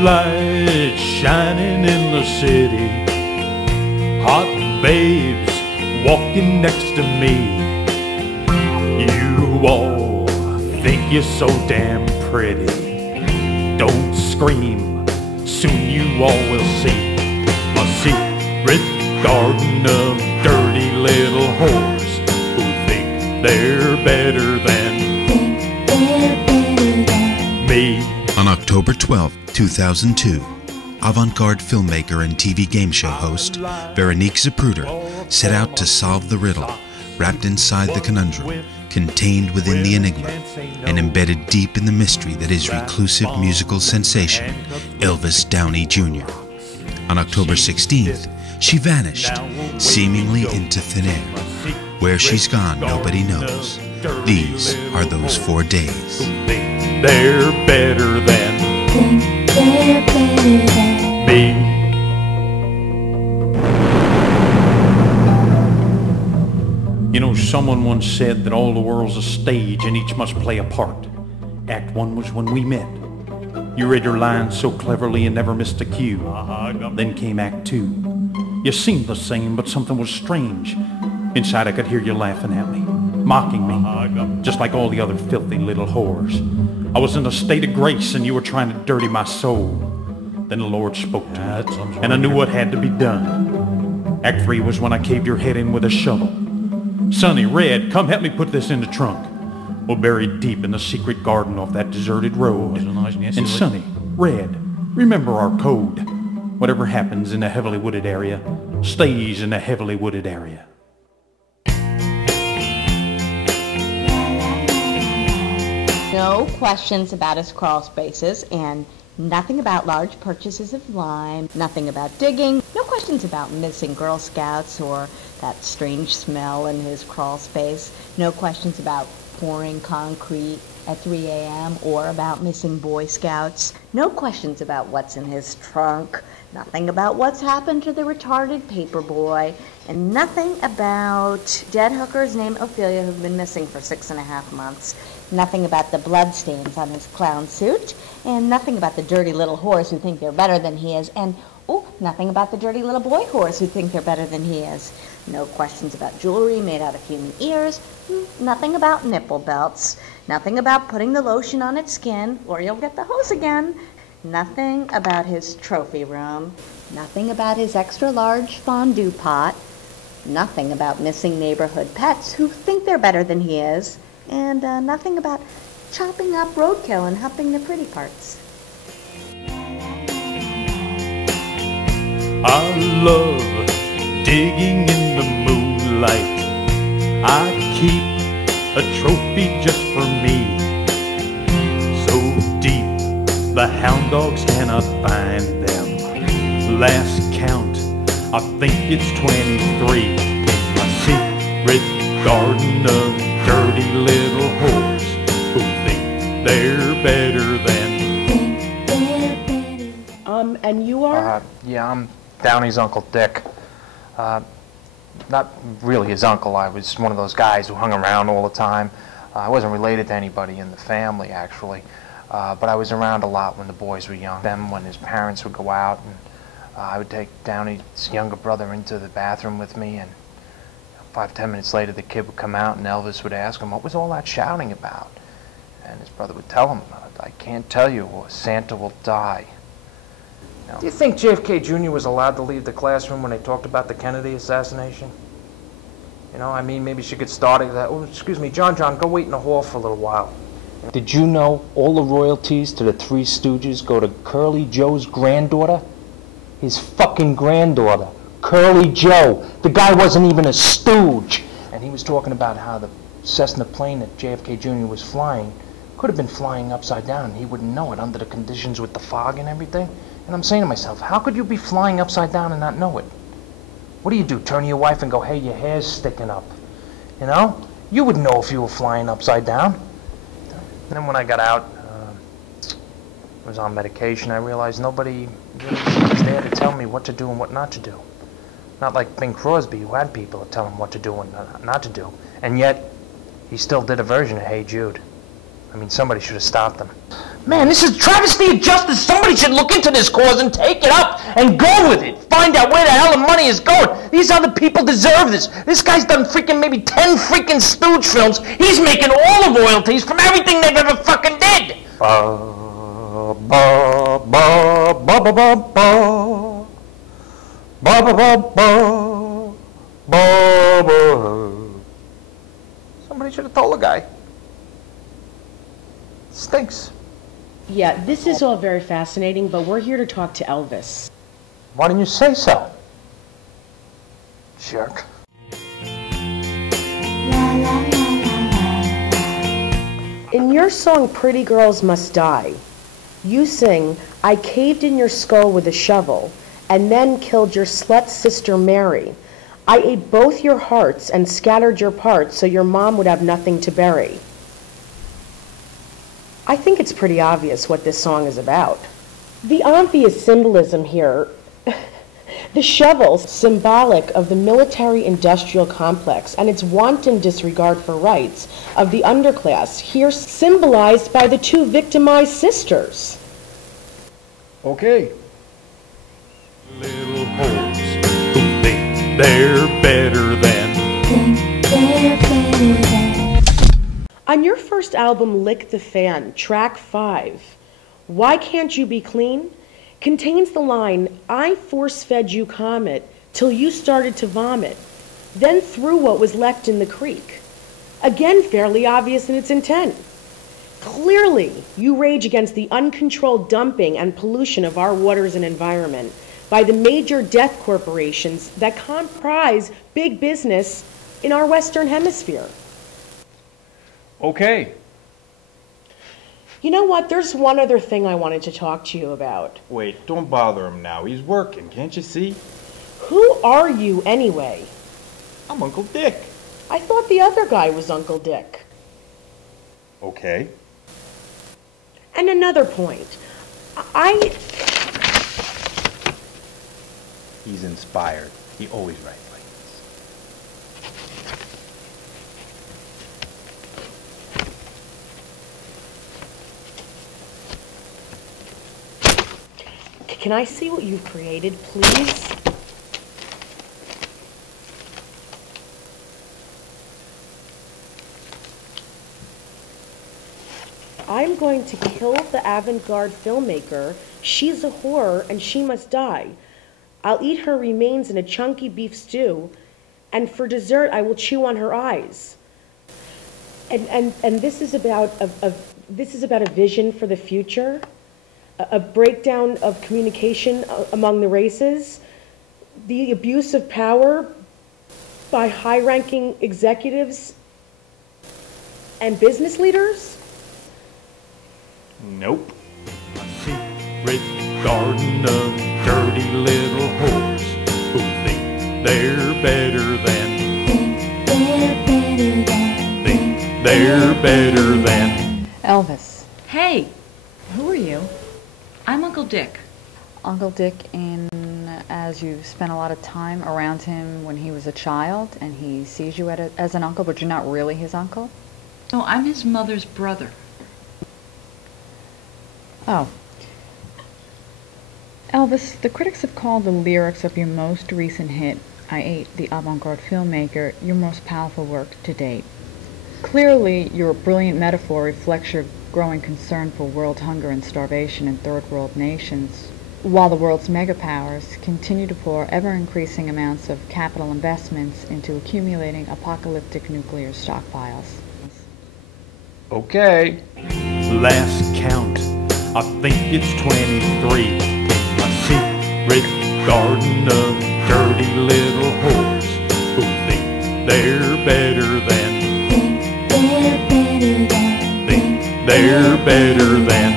lights shining in the city, hot babes walking next to me. You all think you're so damn pretty. Don't scream, soon you all will see a secret garden of dirty little whores who think they're better than me. On October 12, 2002, avant-garde filmmaker and TV game show host Veronique Zapruder set out to solve the riddle, wrapped inside the conundrum, contained within the enigma, and embedded deep in the mystery that is reclusive musical sensation Elvis Downey Jr. On October 16th, she vanished, seemingly into thin air. Where she's gone, nobody knows. These are those 4 days. They're better than me. You know, someone once said that all the world's a stage and each must play a part. Act 1 was when we met. You read your lines so cleverly and never missed a cue. Then came Act 2. You seemed the same, but something was strange. Inside I could hear you laughing at me, mocking me, just like all the other filthy little whores. I was in a state of grace and you were trying to dirty my soul. Then the Lord spoke to me, and I knew what had to be done. Act 3 was when I caved your head in with a shovel. Sonny, Red, come help me put this in the trunk. We'll bury it deep in the secret garden off that deserted road. And Sonny, Red, remember our code. Whatever happens in the heavily wooded area stays in the heavily wooded area. No questions about his crawl spaces, and nothing about large purchases of lime, nothing about digging, no questions about missing Girl Scouts or that strange smell in his crawl space, no questions about pouring concrete at 3 a.m. or about missing Boy Scouts, no questions about what's in his trunk, nothing about what's happened to the retarded paper boy, and nothing about dead hookers named Ophelia who've been missing for 6.5 months. Nothing about the bloodstains on his clown suit, and nothing about the dirty little whores who think they're better than he is, and, nothing about the dirty little boy whores who think they're better than he is. No questions about jewelry made out of human ears, nothing about nipple belts, nothing about putting the lotion on its skin, or you'll get the hose again, nothing about his trophy room, nothing about his extra-large fondue pot, nothing about missing neighborhood pets who think they're better than he is, and nothing about chopping up roadkill and humping the pretty parts. I love digging in the moonlight. I keep a trophy just for me. So deep, the hound dogs cannot find them. Last count, I think it's 23. In my secret garden of dirty little whores who think they're better than. And you are? Yeah, I'm Downey's Uncle Dick. Not really his uncle. I was one of those guys who hung around all the time. I wasn't related to anybody in the family, actually. But I was around a lot when the boys were young. Then when his parents would go out, and I would take Downey's younger brother into the bathroom with me, and 5-10 minutes later the kid would come out and Elvis would ask him, what was all that shouting about? And his brother would tell him, I can't tell you, or Santa will die. Do you think JFK Jr. was allowed to leave the classroom when they talked about the Kennedy assassination? You know, I mean, maybe she could start it that, excuse me, John, go wait in the hall for a little while. Did you know all the royalties to the Three Stooges go to Curly Joe's granddaughter? His fucking granddaughter. Curly Joe. The guy wasn't even a stooge. And he was talking about how the Cessna plane that JFK Jr. was flying could have been flying upside down. He wouldn't know it under the conditions with the fog and everything. And I'm saying to myself, how could you be flying upside down and not know it? What do? Turn to your wife and go, hey, your hair's sticking up. You know? You would know if you were flying upside down. And then when I got out, I was on medication, I realized nobody really was there to tell me what to do and what not to do. Not like Bing Crosby, who had people to tell him what to do and not to do. And yet, he still did a version of Hey Jude. I mean, somebody should have stopped him. Man, this is travesty of justice. Somebody should look into this cause and take it up and go with it. Find out where the hell the money is going. These other people deserve this. This guy's done freaking maybe 10 freaking Stooge films. He's making all the royalties from everything they've ever fucking did. Ba ba ba ba ba ba ba ba ba ba ba ba. Somebody should have told the guy. Stinks. Yeah, this is all very fascinating, but we're here to talk to Elvis. Why didn't you say so? Jerk. In your song, Pretty Girls Must Die, you sing, I caved in your skull with a shovel, and then killed your slut sister Mary. I ate both your hearts and scattered your parts so your mom would have nothing to bury. I think it's pretty obvious what this song is about. The obvious symbolism here, the shovel's symbolic of the military-industrial complex and its wanton disregard for rights of the underclass, here symbolized by the two victimized sisters. Okay. Little whores who think they're better than. On your first album, Lick the Fan, track 5, Why Can't You Be Clean? Contains the line, I force-fed you Comet till you started to vomit, then threw what was left in the creek. Again, fairly obvious in its intent. Clearly, you rage against the uncontrolled dumping and pollution of our waters and environment by the major death corporations that comprise big business in our Western Hemisphere. Okay. You know what? There's one other thing I wanted to talk to you about. Wait, don't bother him now. He's working, can't you see? Who are you anyway? I'm Uncle Dick. I thought the other guy was Uncle Dick. Okay. And another point. He's inspired. He always writes like this. Can I see what you've created, please? I'm going to kill the avant-garde filmmaker. She's a whore and she must die. I'll eat her remains in a chunky beef stew, and for dessert I will chew on her eyes. And this is about a vision for the future, a breakdown of communication among the races, the abuse of power by high-ranking executives and business leaders. Nope. A secret garden of dirty little whores who think they're better than. Think they're better than. Elvis. Hey, who are you? I'm Uncle Dick. Uncle Dick, as you spent a lot of time around him when he was a child, and he sees you as an uncle, but you're not really his uncle? No, I'm his mother's brother. Oh. Elvis, the critics have called the lyrics of your most recent hit, I Ate the Avant-Garde Filmmaker, your most powerful work to date. Clearly, your brilliant metaphor reflects your growing concern for world hunger and starvation in third world nations, while the world's megapowers continue to pour ever-increasing amounts of capital investments into accumulating apocalyptic nuclear stockpiles. Okay. Last count, I think it's 23. A secret garden of dirty little whores who think they're better than. Think they're better than.